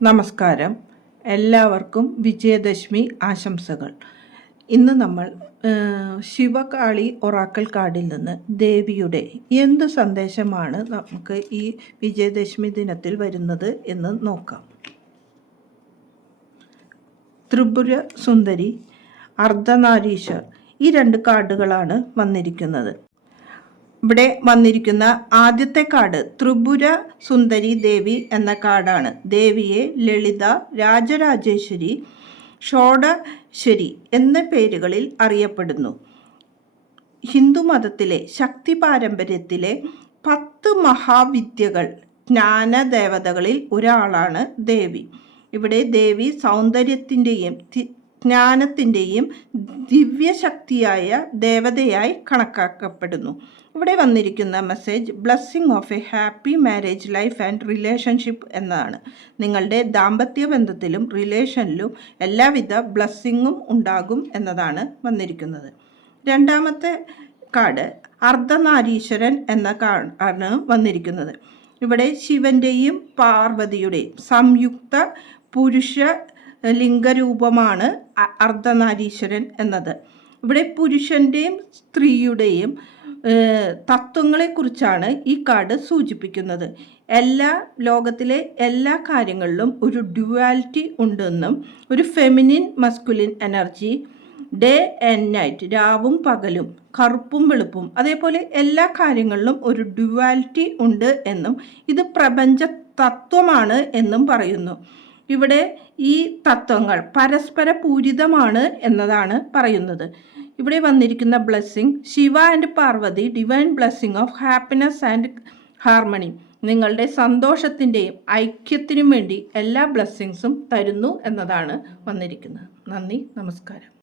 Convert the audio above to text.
നമസ്കാരം. എല്ലാവർക്കും വിജയദശമി ആശംസകൾ. ഇന്ന് നമ്മൾ ശിവകാളി ഒറാക്കൽ കാർഡിൽ നിന്ന് ദേവിയുടെ എന്ത് സന്ദേശമാണ് നമുക്ക് ഈ വിജയദശമി ദിനത്തിൽ വരുന്നത് എന്ന് നോക്കാം. ത്രിപുര സുന്ദരി, അർദ്ധനാരീശ്വർ, ഈ രണ്ട് കാർഡുകളാണ് വന്നിരിക്കുന്നത്. ഇവിടെ വന്നിരിക്കുന്ന ആദ്യത്തെ കാർഡ് ത്രിപുര സുന്ദരി ദേവി എന്ന കാർഡാണ്. ദേവിയെ ലളിത, രാജരാജേശ്വരി, ഷോഡശരി എന്ന പേരുകളിൽ അറിയപ്പെടുന്നു. ഹിന്ദു മതത്തിലെ ശക്തി പാരമ്പര്യത്തിലെ 10 മഹാവിദ്യകൾ ജ്ഞാനദേവതകളിൽ ഒരാളാണ് ദേവി. ഇവിടെ ദേവി സൗന്ദര്യത്തിൻ്റെയും ജ്ഞാനത്തിൻ്റെയും ദിവ്യശക്തിയായ ദേവതയായി കണക്കാക്കപ്പെടുന്നു. ഇവിടെ വന്നിരിക്കുന്ന message blessing of A happy marriage life and relationship എന്നതാണ്. നിങ്ങളുടെ ദാമ്പത്യ ബന്ധത്തിലും റിലേഷനിലും എല്ലാവിധ ബ്ലെസ്സിങ്ങും ഉണ്ടാകും എന്നതാണ് വന്നിരിക്കുന്നത്. രണ്ടാമത്തെ കാർഡ് അർദ്ധനാരീശ്വരൻ എന്ന കാർഡാണ് വന്നിരിക്കുന്നത്. ഇവിടെ ശിവന്റെയും പാർവതിയുടെയും സംയുക്ത പുരുഷ ലിംഗരൂപമാണ് അർദ്ധനാരീശ്വരൻ എന്നത്. ഇവിടെ പുരുഷൻ്റെയും സ്ത്രീയുടെയും തത്വങ്ങളെക്കുറിച്ചാണ് ഈ കാർഡ് സൂചിപ്പിക്കുന്നത്. ലോകത്തിലെ എല്ലാ കാര്യങ്ങളിലും ഒരു ഡ്യുവാലിറ്റി ഉണ്ടെന്നും ഒരു feminine masculine energy, day and night, രാവും പകലും, കറുപ്പും വെളുപ്പും, അതേപോലെ എല്ലാ കാര്യങ്ങളിലും ഒരു ഡ്യുവാലിറ്റി ഉണ്ട് എന്നും ഇത് പ്രപഞ്ച തത്വമാണ് എന്നും പറയുന്നു. ഇവിടെ ഈ തത്വങ്ങൾ പരസ്പര പൂരിതമാണ് എന്നതാണ് പറയുന്നത്. ഇവിടെ വന്നിരിക്കുന്ന blessing Shiva and Parvati, divine blessing of happiness and harmony, നിങ്ങളുടെ സന്തോഷത്തിൻ്റെയും ഐക്യത്തിനും വേണ്ടി എല്ലാ ബ്ലെസ്സിങ്സും തരുന്നു എന്നതാണ് വന്നിരിക്കുന്നത്. നന്ദി, നമസ്കാരം.